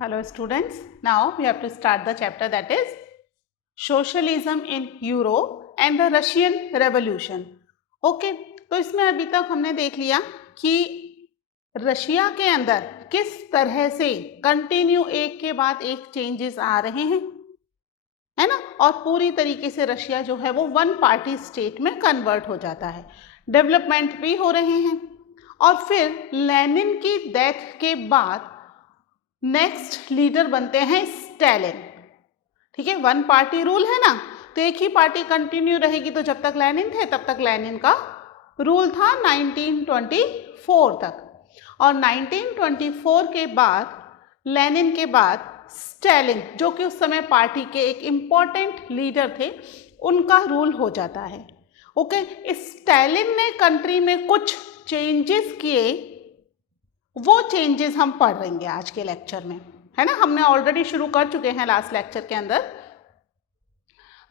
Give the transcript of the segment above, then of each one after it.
Hello students, now we have to start the chapter that is Socialism in Europe and the Russian Revolution. Okay, तो इसमें अभी तक हमने देख लिया कि रशिया के अंदर किस तरह से कंटिन्यू एक के बाद एक चेंजेस आ रहे हैं, है ना, और पूरी तरीके से रशिया जो है वो वन पार्टी स्टेट में कन्वर्ट हो जाता है, डेवलपमेंट भी हो रहे हैं। और फिर लेनिन की डेथ के बाद नेक्स्ट लीडर बनते हैं स्टालिन। ठीक है, वन पार्टी रूल है ना, तो एक ही पार्टी कंटिन्यू रहेगी। तो जब तक लेनिन थे तब तक लेनिन का रूल था 1924 तक, और 1924 के बाद लेनिन के बाद स्टालिन, जो कि उस समय पार्टी के एक इम्पॉर्टेंट लीडर थे, उनका रूल हो जाता है। ओके, स्टालिन ने कंट्री में कुछ चेंजेस किए, वो चेंजेस हम पढ़ रहेंगे आज के लेक्चर में, है ना। हमने ऑलरेडी शुरू कर चुके हैं लास्ट लेक्चर के अंदर।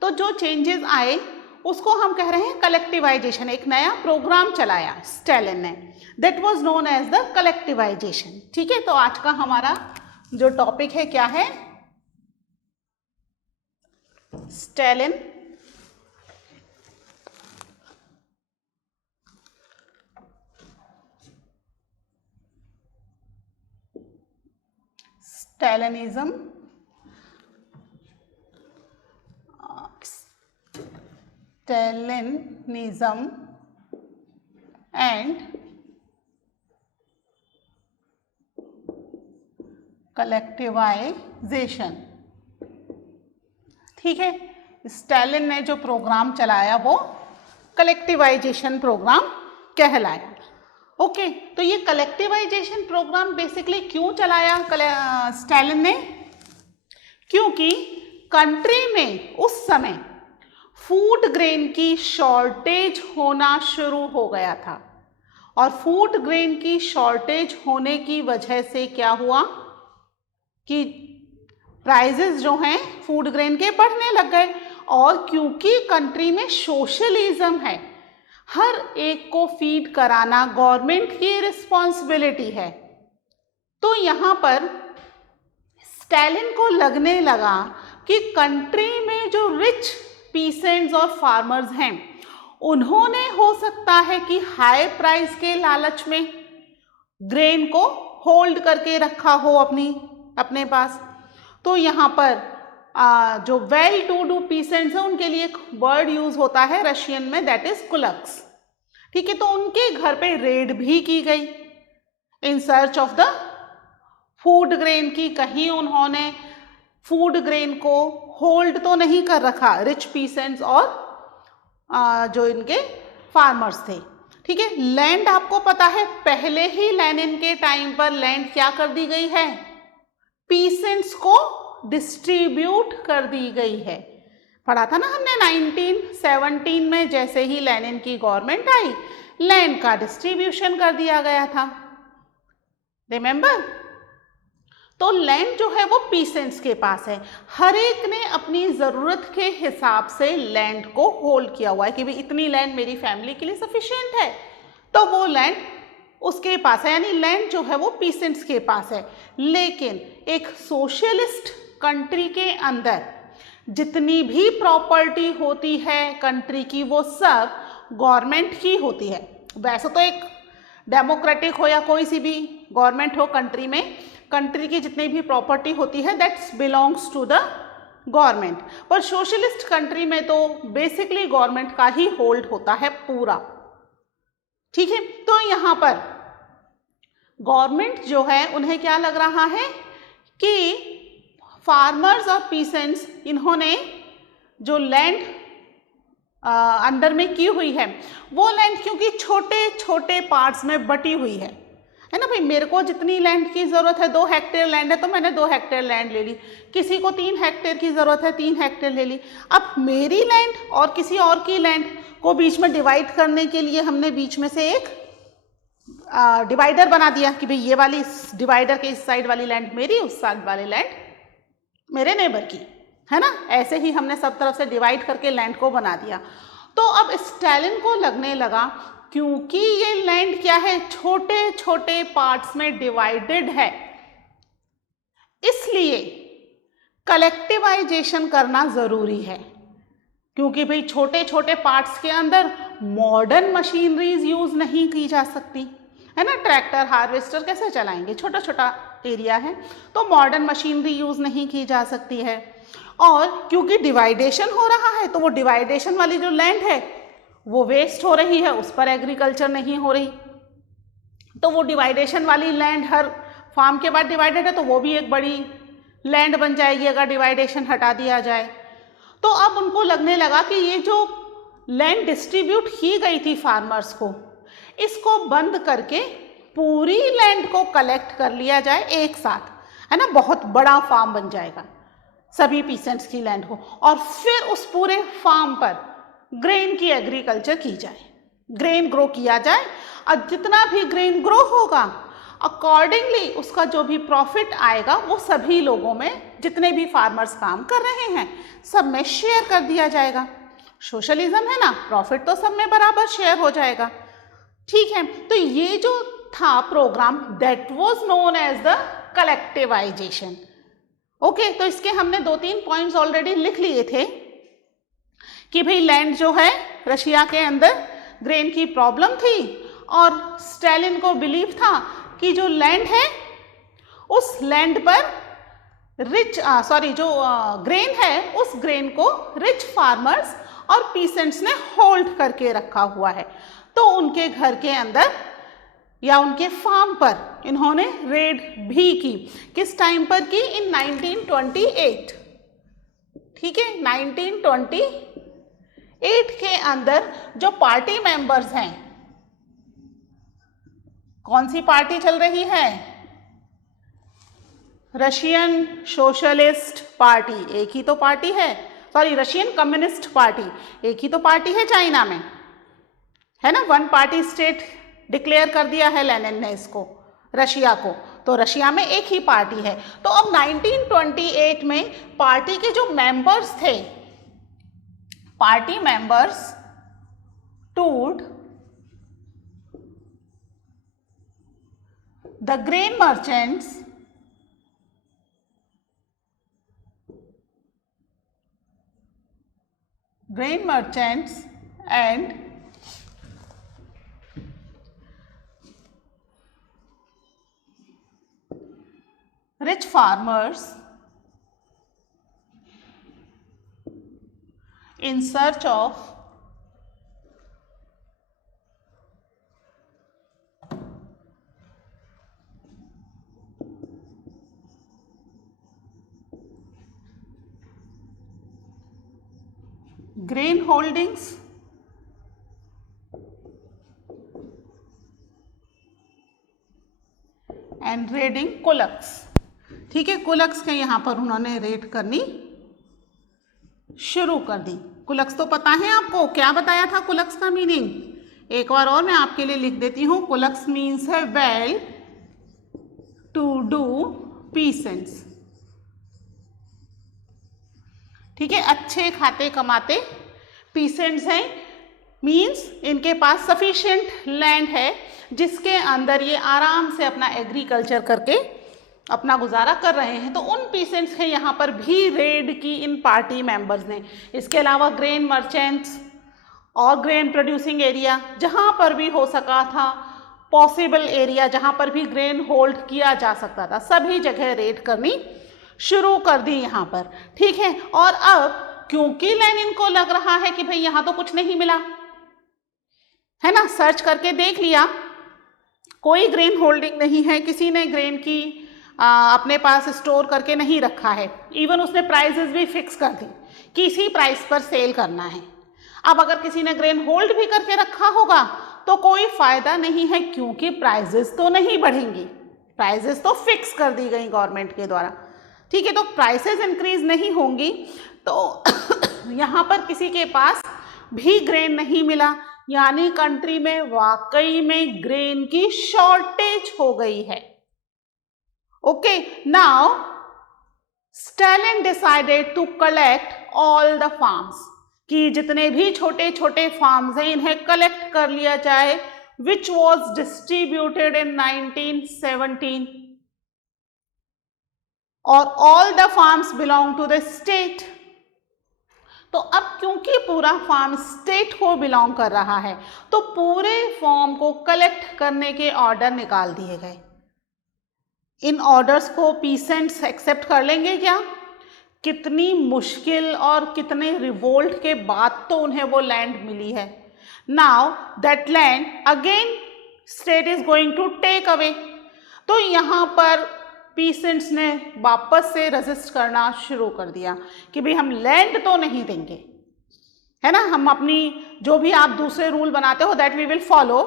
तो जो चेंजेस आए उसको हम कह रहे हैं कलेक्टिवाइजेशन। एक नया प्रोग्राम चलाया स्टालिन ने, that was known as the collectivization. ठीक है, तो आज का हमारा जो टॉपिक है क्या है, स्टालिन Stalinism and collectivization। ठीक है, स्टालिन ने जो प्रोग्राम चलाया वो कलेक्टिवाइजेशन प्रोग्राम कहलाया। ओके, तो ये कलेक्टिवाइजेशन प्रोग्राम बेसिकली क्यों चलाया स्टालिन ने? क्योंकि कंट्री में उस समय फूड ग्रेन की शॉर्टेज होना शुरू हो गया था, और फूड ग्रेन की शॉर्टेज होने की वजह से क्या हुआ कि प्राइसेस जो हैं फूड ग्रेन के बढ़ने लग गए। और क्योंकि कंट्री में सोशलिज्म है, हर एक को फीड कराना गवर्नमेंट की रिस्पॉन्सिबिलिटी है, तो यहाँ पर स्टालिन को लगने लगा कि कंट्री में जो रिच पीसेंट्स और फार्मर्स हैं, उन्होंने हो सकता है कि हाई प्राइस के लालच में ग्रेन को होल्ड करके रखा हो अपने पास। तो यहाँ पर जो वेल टू डू पीसेंट्स हैं उनके लिए एक वर्ड यूज होता है रशियन में, दैट इज कुलक्स। ठीक है, तो उनके घर पे रेड भी की गई in search of the food grain की। कहीं उन्होंने फूड ग्रेन को होल्ड तो नहीं कर रखा रिच पीसेंट्स और जो इनके फार्मर्स थे। ठीक है, लैंड आपको पता है पहले ही लेनिन के टाइम पर लैंड क्या कर दी गई है, पीसेंट्स को डिस्ट्रीब्यूट कर दी गई है। पढ़ा था ना हमने 1917 में, जैसे ही लेनिन की गवर्नमेंट आई, लैंड का डिस्ट्रीब्यूशन कर दिया गया था, रिमेंबर। तो लैंड जो है वो पीसेंट्स के पास है, हर एक ने अपनी ज़रूरत के हिसाब से लैंड को होल्ड किया हुआ है कि भाई इतनी लैंड मेरी फैमिली के लिए सफिशिएंट है, तो वो लैंड उसके पास है, यानी लैंड जो है वो पीसेंट्स के पास है। लेकिन एक सोशलिस्ट कंट्री के अंदर जितनी भी प्रॉपर्टी होती है कंट्री की, वो सब गवर्नमेंट की होती है। वैसे तो एक डेमोक्रेटिक हो या कोई सी भी गवर्नमेंट हो कंट्री में, कंट्री की जितनी भी प्रॉपर्टी होती है that's belongs to the government, पर सोशलिस्ट कंट्री में तो बेसिकली गवर्नमेंट का ही होल्ड होता है पूरा। ठीक है, तो यहाँ पर गवर्नमेंट जो है उन्हें क्या लग रहा है कि फार्मर्स और पीसेंट्स, इन्होंने जो लैंड अंडर में की हुई है, वो लैंड क्योंकि छोटे छोटे पार्ट्स में बटी हुई है ना भाई, मेरे को जितनी लैंड की ज़रूरत है 2 हेक्टेयर लैंड है तो मैंने 2 हेक्टेयर लैंड ले ली, किसी को 3 हेक्टेयर की ज़रूरत है 3 हेक्टेयर ले ली। अब मेरी लैंड और किसी और की लैंड को बीच में डिवाइड करने के लिए हमने बीच में से एक डिवाइडर बना दिया कि भाई ये वाली डिवाइडर के इस साइड वाली लैंड मेरी, उस साइड वाली लैंड मेरे नेबर की, है ना। ऐसे ही हमने सब तरफ से डिवाइड करके लैंड को बना दिया। तो अब स्टालिन को लगने लगा क्योंकि ये लैंड क्या है, छोटे छोटे पार्ट्स में डिवाइडेड है, इसलिए कलेक्टिवाइजेशन करना जरूरी है, क्योंकि भाई छोटे छोटे पार्ट्स के अंदर मॉडर्न मशीनरीज यूज नहीं की जा सकती है ना। ट्रैक्टर हार्वेस्टर कैसे चलाएंगे, छोटा छोटा एरिया है, तो मॉडर्न मशीनरी यूज नहीं की जा सकती है। और क्योंकि डिवाइडेशन हो रहा है तो वो डिवाइडेशन वाली जो लैंड है वो वेस्ट हो रही है, उस पर एग्रीकल्चर नहीं हो रही, तो वो डिवाइडेशन वाली लैंड हर फार्म के बाद डिवाइडेड है तो वो भी एक बड़ी लैंड बन जाएगी अगर डिवाइडेशन हटा दिया जाए। तो अब उनको लगने लगा कि ये जो लैंड डिस्ट्रीब्यूट की गई थी फार्मर्स को, इसको बंद करके पूरी लैंड को कलेक्ट कर लिया जाए एक साथ, है ना, बहुत बड़ा फार्म बन जाएगा सभी पीसेंट्स की लैंड हो, और फिर उस पूरे फार्म पर ग्रेन की एग्रीकल्चर की जाए, ग्रेन ग्रो किया जाए, और जितना भी ग्रेन ग्रो होगा अकॉर्डिंगली उसका जो भी प्रॉफिट आएगा वो सभी लोगों में, जितने भी फार्मर्स काम कर रहे हैं सब में शेयर कर दिया जाएगा। सोशलिज्म है ना, प्रॉफिट तो सब में बराबर शेयर हो जाएगा। ठीक है, तो ये जो था program that was known as the collectivization. Okay, तो इसके हमने 2-3 पॉइंट्स ऑलरेडी लिख लिए थे कि भाई लैंड जो है रशिया के अंदर ग्रेन की प्रॉब्लम थी, और स्टालिन को बिलीव था कि जो लैंड है उस लैंड पर जो ग्रेन है उस ग्रेन को रिच फार्मर्स और पीसेंट्स ने होल्ड करके रखा हुआ है। तो उनके घर के अंदर या उनके फार्म पर इन्होंने रेड भी की। किस टाइम पर की? इन 1928। ठीक है, 1928 के अंदर जो पार्टी मेंबर्स हैं, कौन सी पार्टी चल रही है? रशियन सोशलिस्ट पार्टी, एक ही तो पार्टी है, सॉरी रशियन कम्युनिस्ट पार्टी, एक ही तो पार्टी है चाइना में, है ना। वन पार्टी स्टेट डिक्लेयर कर दिया है लेनिन ने इसको, रशिया को, तो रशिया में एक ही पार्टी है। तो अब 1928 में पार्टी के जो मेंबर्स थे, पार्टी मेंबर्स टूड the grain merchants and rich farmers in search of grain holdings and raiding kulaks. ठीक है, कुलक्स के यहाँ पर उन्होंने रेड करनी शुरू कर दी। कुलक्स तो पता है आपको, क्या बताया था कुलक्स का मीनिंग? एक बार और मैं आपके लिए लिख देती हूँ। कुलक्स मीन्स है वेल टू डू पीसेंट्स। ठीक है, अच्छे खाते कमाते पीसेंट्स हैं, मीन्स इनके पास सफिशिएंट लैंड है जिसके अंदर ये आराम से अपना एग्रीकल्चर करके अपना गुजारा कर रहे हैं। तो उन पीसेंट्स के यहाँ पर भी रेड की इन पार्टी मेंबर्स ने। इसके अलावा ग्रेन मर्चेंट्स और ग्रेन प्रोड्यूसिंग एरिया, जहाँ पर भी हो सका था, पॉसिबल एरिया जहाँ पर भी ग्रेन होल्ड किया जा सकता था, सभी जगह रेड करनी शुरू कर दी यहाँ पर। ठीक है, और अब क्योंकि लेनिन को लग रहा है कि भाई यहाँ तो कुछ नहीं मिला, है ना, सर्च करके देख लिया, कोई ग्रेन होल्डिंग नहीं है, किसी ने ग्रेन की अपने पास स्टोर करके नहीं रखा है, इवन उसने प्राइसेस भी फिक्स कर दी कि इसी प्राइस पर सेल करना है। अब अगर किसी ने ग्रेन होल्ड भी करके रखा होगा तो कोई फायदा नहीं है, क्योंकि प्राइसेस तो नहीं बढ़ेंगी, प्राइसेस तो फिक्स कर दी गई गवर्नमेंट के द्वारा। ठीक है, तो प्राइसेस इंक्रीज नहीं होंगी, तो यहाँ पर किसी के पास भी ग्रेन नहीं मिला, यानी कंट्री में वाकई में ग्रेन की शॉर्टेज हो गई है। Okay, now Stalin decided to collect all the farms, कि जितने भी छोटे छोटे फार्म्स हैं इन्हें कलेक्ट कर लिया जाए, विच वॉज डिस्ट्रीब्यूटेड इन 1917। और all the farms belong to the state. तो अब क्योंकि पूरा फार्म स्टेट को बिलोंग कर रहा है तो पूरे फॉर्म को कलेक्ट करने के ऑर्डर निकाल दिए गए। इन ऑर्डर्स को पीसेंट्स एक्सेप्ट कर लेंगे क्या? कितनी मुश्किल और कितने रिवोल्ट के बाद तो उन्हें वो लैंड मिली है। Now that land again state is going to take away. तो यहाँ पर पीसेंट्स ने वापस से रेजिस्ट करना शुरू कर दिया कि भाई हम लैंड तो नहीं देंगे, है ना, हम अपनी जो भी आप दूसरे रूल बनाते हो that we will follow,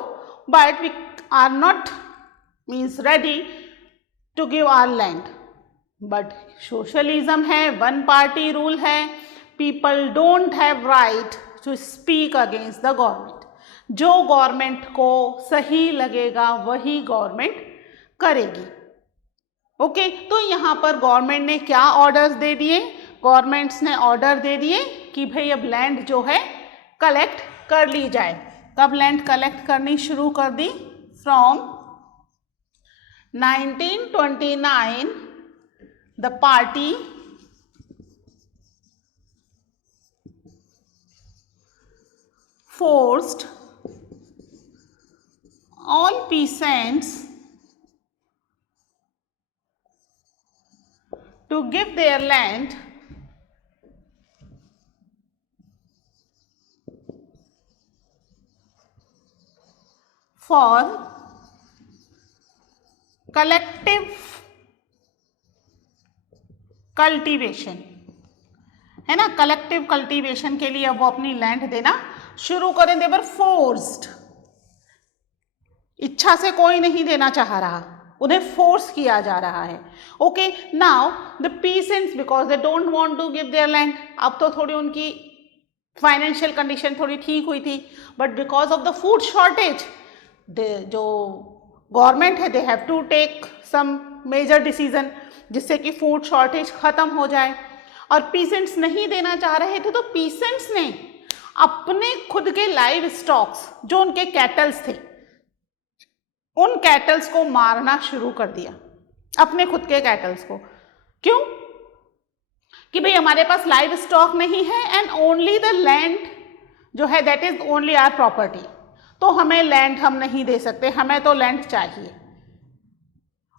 but we are not means ready to give our land. But socialism है, वन पार्टी रूल है, people don't have right to speak against the government. जो गवर्नमेंट को सही लगेगा वही गवर्नमेंट करेगी। ओके, तो यहाँ पर गवर्नमेंट ने क्या ऑर्डर्स दे दिए? गवर्नमेंट्स ने ऑर्डर दे दिए कि भाई अब लैंड जो है कलेक्ट कर ली जाए। कब लैंड कलेक्ट करनी शुरू कर दी? From 1929 the party forced all peasants to give their land for collective cultivation, है ना, कलेक्टिव कल्टीवेशन के लिए अब वो अपनी लैंड देना शुरू करें। देवर फोर्स्ड, इच्छा से कोई नहीं देना चाह रहा, उन्हें फोर्स किया जा रहा है। Okay, now the peasants because they don't want to give their land, अब तो थोड़ी उनकी फाइनेंशियल कंडीशन थोड़ी ठीक हुई थी, but because of the food shortage जो गवर्नमेंट है they have to take some major decision जिससे कि फूड शॉर्टेज खत्म हो जाए। और पीसेंट्स नहीं देना चाह रहे थे तो पीसेंट्स ने अपने खुद के लाइव स्टॉक्स जो उनके कैटल्स थे उन कैटल्स को मारना शुरू कर दिया, अपने खुद के कैटल्स को। क्यों? कि भाई हमारे पास लाइव स्टॉक नहीं है एंड ओनली द लैंड जो है that is only our property, तो हमें लैंड हम नहीं दे सकते, हमें तो लैंड चाहिए।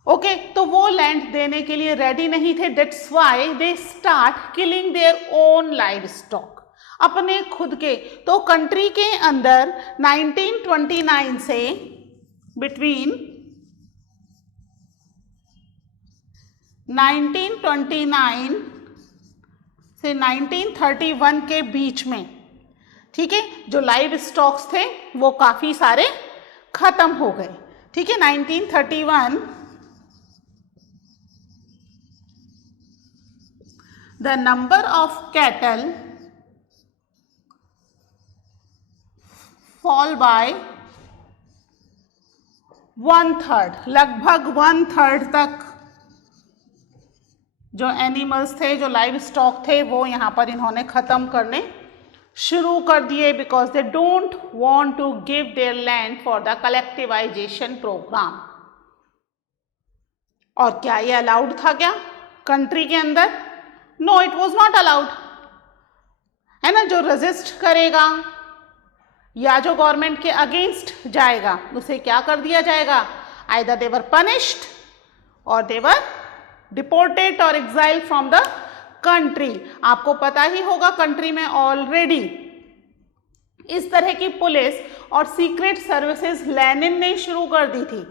ओके, तो वो लैंड देने के लिए रेडी नहीं थे। That's why they start killing their own live stock, अपने खुद के। तो कंट्री के अंदर 1929 से बिटवीन 1929 से 1931 के बीच में, ठीक है, जो लाइव स्टॉक्स थे वो काफी सारे खत्म हो गए। ठीक है, 1931 the number of cattle fall by 1/3, लगभग 1/3 तक जो एनिमल्स थे, जो लाइव स्टॉक थे, वो यहाँ पर इन्होंने ख़त्म करने शुरू कर दिए because they don't want to give their land for the collectivization program. और क्या ये अलाउड था क्या कंट्री के अंदर? No, it was not allowed, है ना। जो रेजिस्ट करेगा या जो गवर्नमेंट के अगेंस्ट जाएगा उसे क्या कर दिया जाएगा? आइदर दे वर पनिश्ड और दे वर डिपोर्टेड और एक्साइल फ्रॉम द कंट्री। आपको पता ही होगा कंट्री में ऑलरेडी इस तरह की पुलिस और सीक्रेट सर्विसेज लेनिन ने शुरू कर दी थी।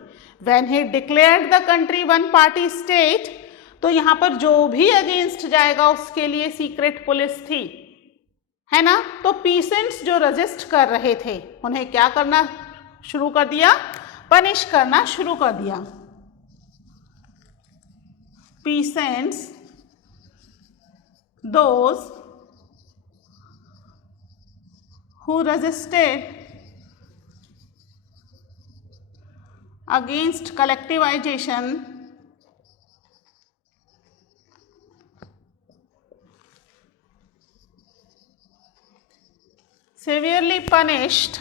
When he declared the country one party state, तो यहाँ पर जो भी अगेंस्ट जाएगा उसके लिए सीक्रेट पुलिस थी, है ना। तो पीसेंट्स जो रेजिस्ट कर रहे थे उन्हें क्या करना शुरू कर दिया? पनिश करना शुरू कर दिया। Peasants, those who resisted against collectivization severely punished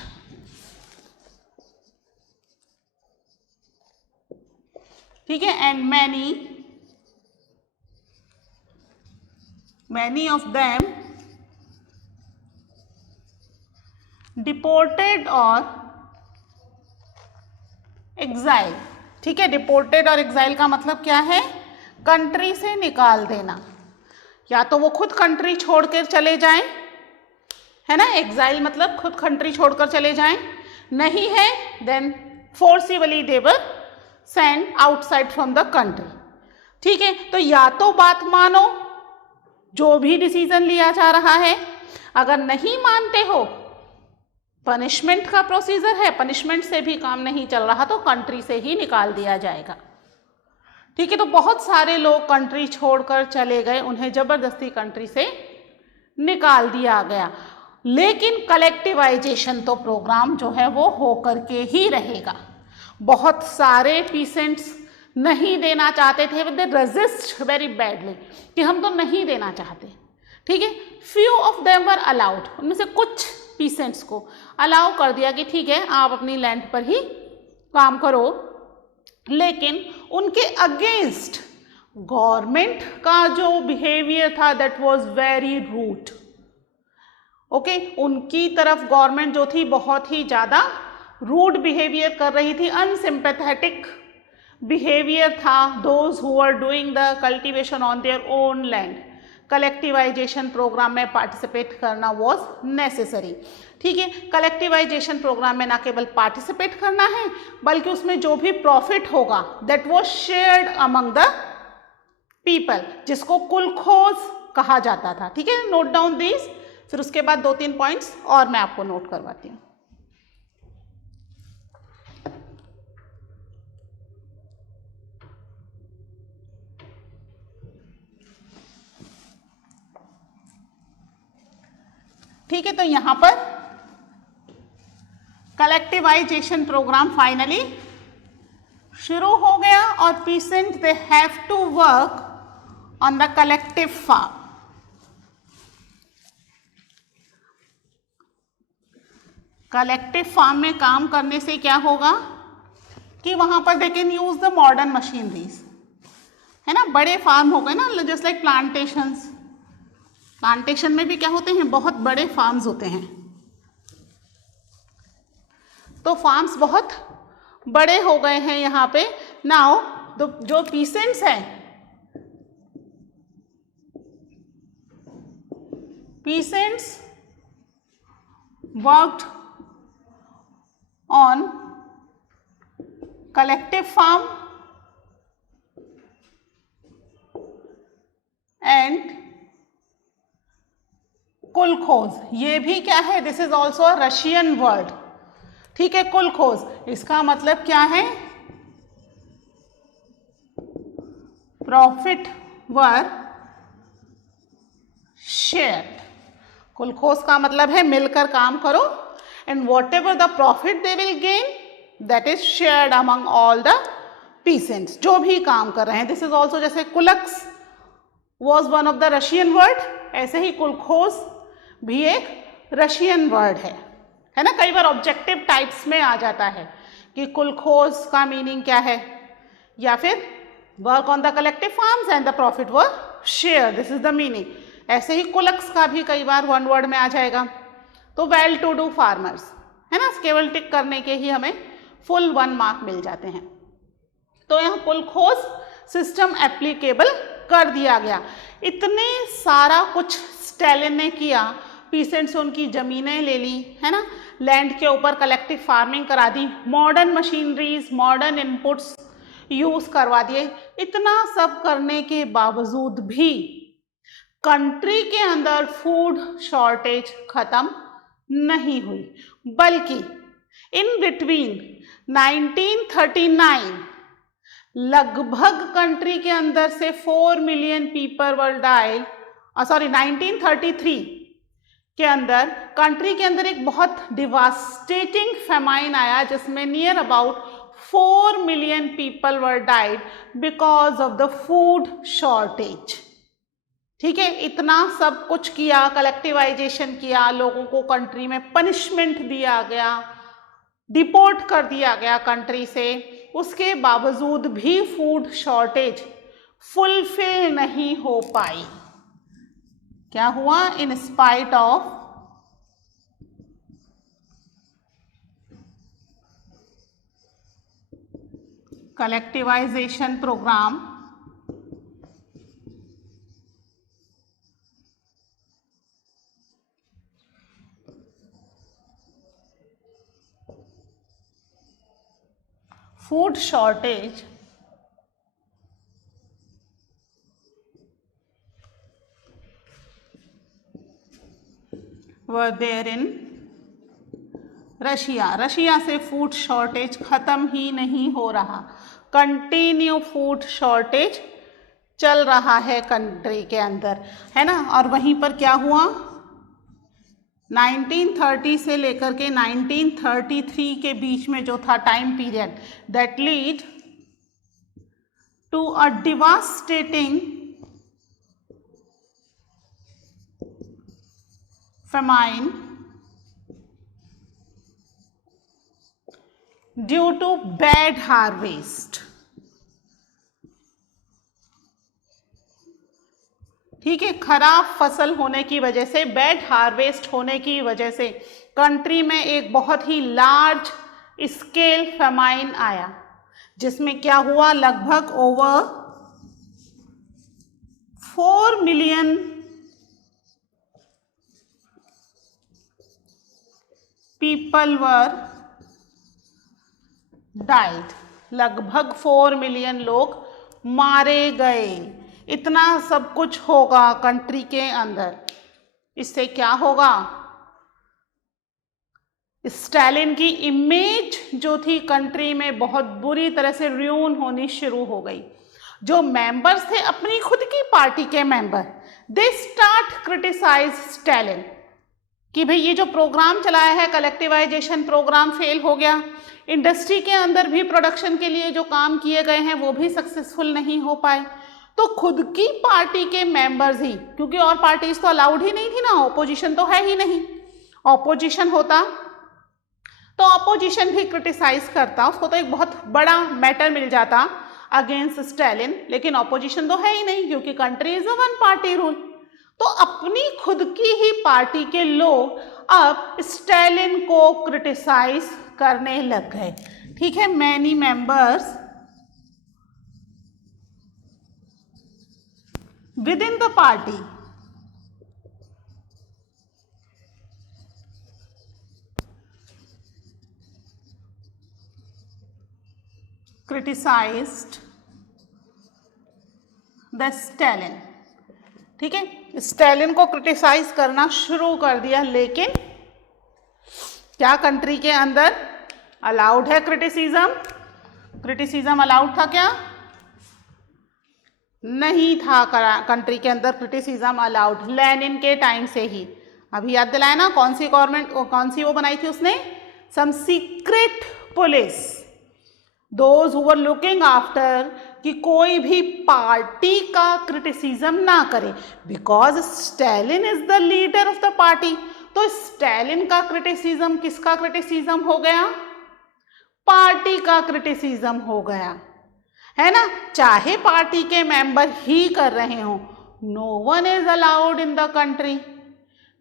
ठीक है, and many many of them deported और एग्जाइल। ठीक है, डिपोर्टेड और एग्जाइल का मतलब क्या है? कंट्री से निकाल देना, या तो वो खुद कंट्री छोड़कर चले जाएं, है ना, एग्जाइल मतलब खुद कंट्री छोड़कर चले जाएं, नहीं है then forcibly they were send outside from the country. ठीक है, तो या तो बात मानो जो भी डिसीजन लिया जा रहा है, अगर नहीं मानते हो पनिशमेंट का प्रोसीजर है, पनिशमेंट से भी काम नहीं चल रहा तो कंट्री से ही निकाल दिया जाएगा। ठीक है, तो बहुत सारे लोग कंट्री छोड़कर चले गए, उन्हें जबरदस्ती कंट्री से निकाल दिया गया, लेकिन कलेक्टिवाइजेशन तो प्रोग्राम जो है वो होकर के ही रहेगा। बहुत सारे पीसेंट्स नहीं देना चाहते थे, दे रेजिस्ट वेरी बैडली कि हम तो नहीं देना चाहते। ठीक है, few of them were allowed, उनमें से कुछ पीसेंट्स को अलाउ कर दिया कि ठीक है आप अपनी लैंड पर ही काम करो, लेकिन उनके अगेंस्ट गवर्नमेंट का जो बिहेवियर था that was very rude. Okay, उनकी तरफ गवर्नमेंट जो थी बहुत ही ज़्यादा रूड बिहेवियर कर रही थी, अनसिंपैथेटिक बिहेवियर था। Those who are doing the cultivation on their own land, collectivization program में पार्टिसिपेट करना वॉज नेसेसरी। ठीक है, कलेक्टिवाइजेशन प्रोग्राम में ना केवल पार्टिसिपेट करना है बल्कि उसमें जो भी प्रॉफिट होगा that was shared among the people, जिसको कुलखोज कहा जाता था। ठीक है, नोट डाउन दिस, फिर उसके बाद 2-3 पॉइंट्स और मैं आपको नोट करवाती हूँ। ठीक है, तो यहां पर कलेक्टिवाइजेशन प्रोग्राम फाइनली शुरू हो गया और peasant they have to work on the collective farm. Collective farm में काम करने से क्या होगा कि वहां पर they can use the modern machineries, है ना, बड़े फार्म हो गए ना, जस्ट लाइक प्लांटेशंस। प्लांटेशन में भी क्या होते हैं, बहुत बड़े फार्म्स होते हैं, तो फार्म्स बहुत बड़े हो गए हैं यहाँ पे। नाउ जो पीसेंट्स हैं, peasants worked on collective farm and kolkhoz. ये भी क्या है, this is also a Russian word. ठीक है, कुलखोज इसका मतलब क्या है, प्रॉफिट वर शेयर्ड। कुलखोज का मतलब है मिलकर काम करो, and what ever the profit they will gain that is shared among all the peasants, जो भी काम कर रहे हैं। दिस इज ऑल्सो, जैसे kulaks was one of the Russian word, ऐसे ही कुलखोज भी एक रशियन वर्ड है ना। कई बार ऑब्जेक्टिव टाइप्स में आ जाता है कि कुलखोज का मीनिंग क्या है, या फिर work on the collective farms and the profit were share, this is the meaning. ऐसे ही कुलक्स का भी कई बार वन वर्ड में आ जाएगा। तो वेल टू डू फार्मर्स, है ना, केवल टिक करने के ही हमें फुल 1 मार्क मिल जाते हैं। तो यहाँ कुलखोज सिस्टम एप्लीकेबल कर दिया गया। इतने सारा कुछ स्टैलिन ने किया, पीसेंट से उनकी ज़मीनें ले ली, है ना, लैंड के ऊपर कलेक्टिव फार्मिंग करा दी, modern machineries, modern inputs use करवा दिए। इतना सब करने के बावजूद भी कंट्री के अंदर फूड शॉर्टेज ख़त्म नहीं हुई, बल्कि इन बिटवीन 1939 लगभग कंट्री के अंदर से 4 मिलियन पीपल वर डाइड, 1933 के अंदर कंट्री के अंदर एक बहुत डिवास्टेटिंग फेमाइन आया जिसमें near about 4 million people were died because of the food shortage. ठीक है, इतना सब कुछ किया, कलेक्टिवाइजेशन किया, लोगों को कंट्री में पनिशमेंट दिया गया, डिपोर्ट कर दिया गया कंट्री से, उसके बावजूद भी फूड शॉर्टेज फुलफिल नहीं हो पाई। क्या हुआ? In spite of collectivization programme, food shortage were there in Russia. Russia से फूड शॉर्टेज ख़त्म ही नहीं हो रहा, कंटिन्यू फूड शॉर्टेज चल रहा है कंट्री के अंदर, है ना। और वहीं पर क्या हुआ? 1930 से लेकर के 1933 के बीच में जो था time period, that lead to a devastating famine due to bad harvest। ठीक है, खराब फसल होने की वजह से, बैड हार्वेस्ट होने की वजह से कंट्री में एक बहुत ही लार्ज स्केल फेमाइन आया, जिसमें क्या हुआ? लगभग ओवर 4 मिलियन पीपल वर डाइड। लगभग 4 मिलियन लोग मारे गए। इतना सब कुछ होगा कंट्री के अंदर, इससे क्या होगा? स्टालिन की इमेज जो थी कंट्री में बहुत बुरी तरह से रुइन होनी शुरू हो गई। जो मेंबर्स थे अपनी खुद की पार्टी के member, they start criticize Stalin कि भाई ये जो प्रोग्राम चलाया है कलेक्टिवाइजेशन प्रोग्राम फेल हो गया, इंडस्ट्री के अंदर भी प्रोडक्शन के लिए जो काम किए गए हैं वो भी सक्सेसफुल नहीं हो पाए। तो खुद की पार्टी के मेंबर्स ही, क्योंकि और पार्टीज तो अलाउड ही नहीं थी ना, ऑपोजिशन तो है ही नहीं, ऑपोजिशन होता तो ऑपोजिशन भी क्रिटिसाइज करता, उसको तो एक बहुत बड़ा मैटर मिल जाता अगेंस्ट स्टालिन, लेकिन ऑपोजिशन तो है ही नहीं क्योंकि country is a one party rule. तो अपनी खुद की ही पार्टी के लोग अब स्टालिन को क्रिटिसाइज करने लग गए। ठीक है, many members with in the party criticised the Stalin. ठीक है, स्टालिन को क्रिटिसाइज करना शुरू कर दिया, लेकिन क्या कंट्री के अंदर अलाउड है क्रिटिसिज्म? क्रिटिसिज्म अलाउड था क्या? नहीं था कंट्री के अंदर क्रिटिसिज्म अलाउड, लेनिन के टाइम से ही। अभी याद दिलाया ना, कौन सी गवर्नमेंट, कौन सी वो बनाई थी उसने? Some secret police, those who were looking after कि कोई भी पार्टी का क्रिटिसिज्म ना करे, because Stalin is the leader of the party. तो स्टालिन का क्रिटिसिज्म किसका क्रिटिसिज्म हो गया? पार्टी का क्रिटिसिज्म हो गया, है ना। चाहे पार्टी के मेंबर ही कर रहे हो, no one is allowed in the country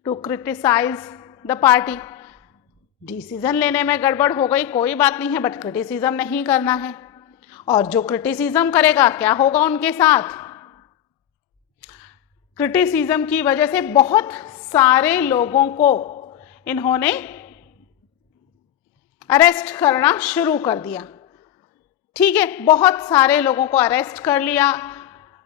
to criticize the party. Decision लेने में गड़बड़ हो गई, कोई बात नहीं है, बट क्रिटिसिज्म नहीं करना है। और जो क्रिटिसिज्म करेगा क्या होगा उनके साथ? क्रिटिसिज्म की वजह से बहुत सारे लोगों को इन्होंने अरेस्ट करना शुरू कर दिया। ठीक है, बहुत सारे लोगों को अरेस्ट कर लिया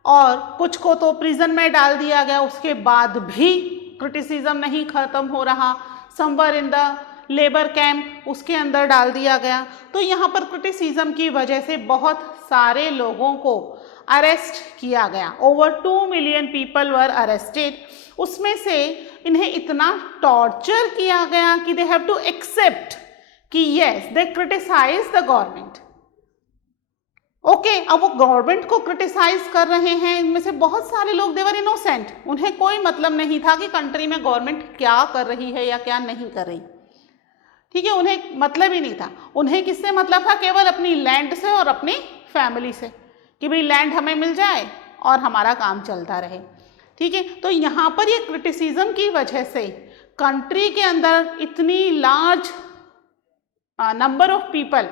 और कुछ को तो प्रिजन में डाल दिया गया। उसके बाद भी क्रिटिसिज्म नहीं खत्म हो रहा, somewhere in the labour camp उसके अंदर डाल दिया गया। तो यहाँ पर क्रिटिसिज्म की वजह से बहुत सारे लोगों को अरेस्ट किया गया। Over 2 million people were arrested. उसमें से इन्हें इतना टॉर्चर किया गया कि दे हैव टू एक्सेप्ट कि yes they criticize the government. Okay, अब वो गवर्नमेंट को क्रिटिसाइज कर रहे हैं, इनमें से बहुत सारे लोग देवर इनोसेंट, उन्हें कोई मतलब नहीं था कि कंट्री में गवर्नमेंट क्या कर रही है या क्या नहीं कर रही। ठीक है, उन्हें मतलब ही नहीं था। उन्हें किससे मतलब था? केवल अपनी लैंड से और अपनी फैमिली से, कि भाई लैंड हमें मिल जाए और हमारा काम चलता रहे। ठीक है। तो यहाँ पर ये क्रिटिसिज्म की वजह से कंट्री के अंदर इतनी लार्ज नंबर ऑफ पीपल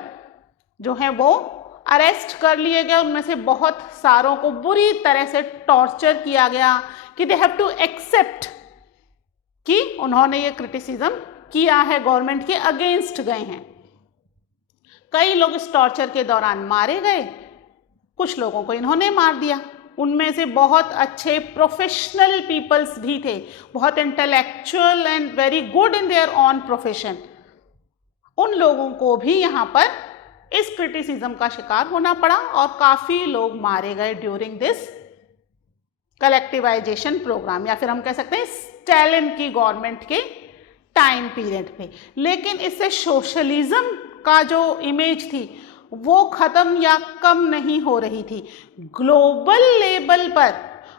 जो हैं वो अरेस्ट कर लिए गए, उनमें से बहुत सारों को बुरी तरह से टॉर्चर किया गया कि दे हैव टू एक्सेप्ट कि उन्होंने ये क्रिटिसिज्म किया है, गवर्नमेंट के अगेंस्ट गए हैं। कई लोग इस टॉर्चर के दौरान मारे गए, कुछ लोगों को इन्होंने मार दिया। उनमें से बहुत अच्छे प्रोफेशनल पीपल्स भी थे, बहुत intellectual and very good in their on profession. उन लोगों को भी यहाँ पर इस क्रिटिसिज्म का शिकार होना पड़ा और काफ़ी लोग मारे गए ड्यूरिंग दिस कलेक्टिवाइजेशन प्रोग्राम, या फिर हम कह सकते हैं स्टालिन की गवर्नमेंट के टाइम पीरियड पे। लेकिन इससे सोशलिज्म का जो इमेज थी वो ख़त्म या कम नहीं हो रही थी। ग्लोबल लेवल पर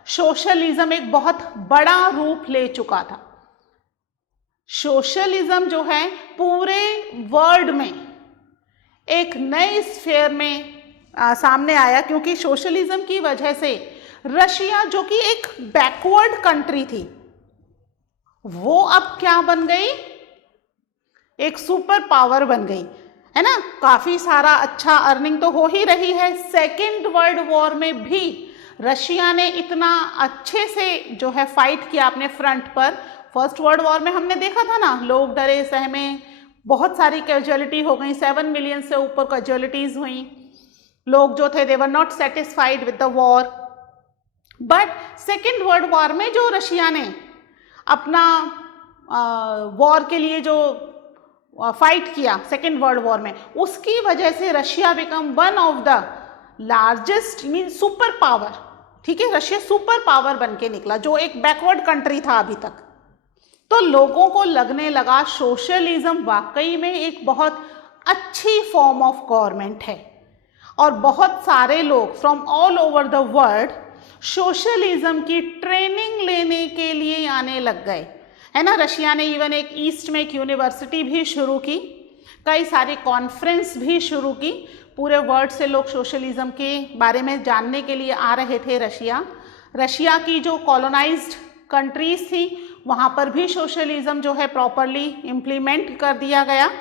सोशलिज्म एक बहुत बड़ा रूप ले चुका था। सोशलिज्म जो है पूरे वर्ल्ड में एक नए स्फीयर में सामने आया, क्योंकि सोशलिज्म की वजह से रशिया जो कि एक बैकवर्ड कंट्री थी वो अब क्या बन गई, एक सुपर पावर बन गई, है ना। काफ़ी सारा अच्छा अर्निंग तो हो ही रही है। सेकेंड वर्ल्ड वॉर में भी रशिया ने इतना अच्छे से जो है फाइट किया अपने फ्रंट पर। फर्स्ट वर्ल्ड वॉर में हमने देखा था ना, लोग डरे सहमे, बहुत सारी कैजुअलिटी हो गई, 7 मिलियन से ऊपर कैजुअलिटीज हुई। लोग जो थे they were not satisfied with the war. But second world war में जो रशिया ने अपना वॉर के लिए जो फाइट किया सेकेंड वर्ल्ड वॉर में, उसकी वजह से Russia become one of the largest mean super power. ठीक है, रशिया सुपर पावर बन के निकला जो एक बैकवर्ड कंट्री था अभी तक। तो लोगों को लगने लगा सोशलिज्म वाकई में एक बहुत अच्छी फॉर्म ऑफ गवर्नमेंट है, और बहुत सारे लोग from all over the world socialism की ट्रेनिंग लेने के लिए आने लग गए, है ना। रशिया ने इवन एक ईस्ट में एक यूनिवर्सिटी भी शुरू की, कई सारी कॉन्फ्रेंस भी शुरू की। पूरे वर्ल्ड से लोग सोशलिज्म के बारे में जानने के लिए आ रहे थे रशिया की जो कॉलोनाइज्ड कंट्रीज थी वहाँ पर भी सोशलिज्म जो है प्रॉपरली इम्प्लीमेंट कर दिया गया।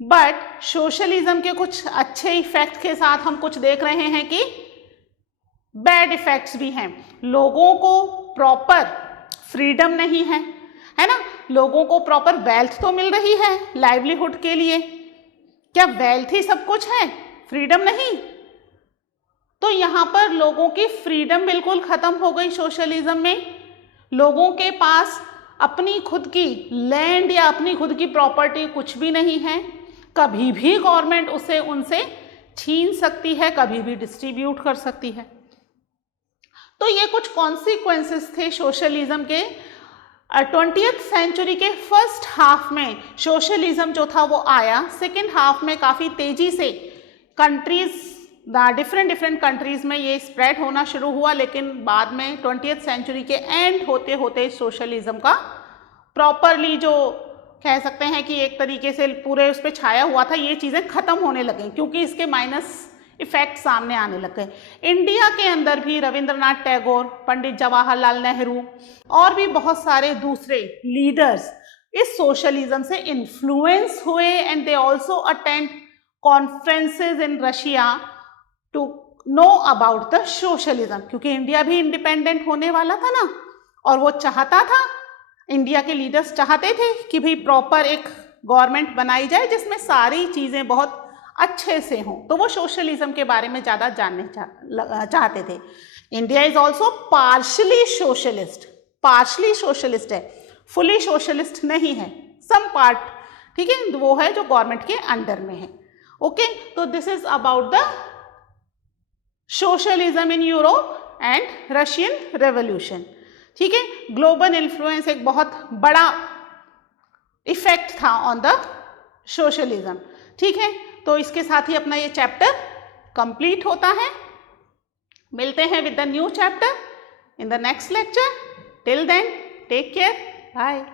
बट सोशलिज्म के कुछ अच्छे इफेक्ट के साथ हम कुछ देख रहे हैं कि बैड इफेक्ट्स भी हैं। लोगों को प्रॉपर फ्रीडम नहीं है, है ना। लोगों को प्रॉपर वेल्थ तो मिल रही है लाइवलीहुड के लिए, क्या वेल्थ ही सब कुछ है, फ्रीडम नहीं। तो यहाँ पर लोगों की फ्रीडम बिल्कुल खत्म हो गई सोशलिज्म में। लोगों के पास अपनी खुद की लैंड या अपनी खुद की प्रॉपर्टी कुछ भी नहीं है। कभी भी गवर्नमेंट उसे उनसे छीन सकती है, कभी भी डिस्ट्रीब्यूट कर सकती है। तो ये कुछ कॉन्सिक्वेंसेस थे सोशलिज्म के। 20th सेंचुरी के फर्स्ट हाफ में सोशलिज्म जो था वो आया। सेकेंड हाफ में काफ़ी तेजी से कंट्रीज डिफरेंट कंट्रीज में ये स्प्रेड होना शुरू हुआ, लेकिन बाद में 20th सेंचुरी के एंड होते होते सोशलिज्म का प्रॉपरली जो कह सकते हैं कि एक तरीके से पूरे उस पर छाया हुआ था, ये चीज़ें ख़त्म होने लगी क्योंकि इसके माइनस इफेक्ट सामने आने लग गए। इंडिया के अंदर भी रविंद्रनाथ टैगोर, पंडित जवाहरलाल नेहरू और भी बहुत सारे दूसरे लीडर्स इस सोशलिज्म से इन्फ्लुएंस हुए, and they also attend conferences in Russia to know about the socialism, क्योंकि इंडिया भी इंडिपेंडेंट होने वाला था ना, और वो चाहता था, इंडिया के लीडर्स चाहते थे कि भाई प्रॉपर एक गवर्नमेंट बनाई जाए जिसमें सारी चीज़ें बहुत अच्छे से हों। तो वो सोशलिज्म के बारे में ज़्यादा जानने चाहते थे। India is also partially socialist है, फुली सोशलिस्ट नहीं है, सम पार्ट, ठीक है, वो है जो गवर्नमेंट के अंडर में है। ओके, तो this is about the socialism in Europe and Russian revolution. ठीक है, ग्लोबल इन्फ्लुएंस एक बहुत बड़ा इफेक्ट था ऑन द सोशलिज्म। ठीक है, तो इसके साथ ही अपना ये चैप्टर कंप्लीट होता है। मिलते हैं with the new chapter in the next lecture. Till then take care, bye.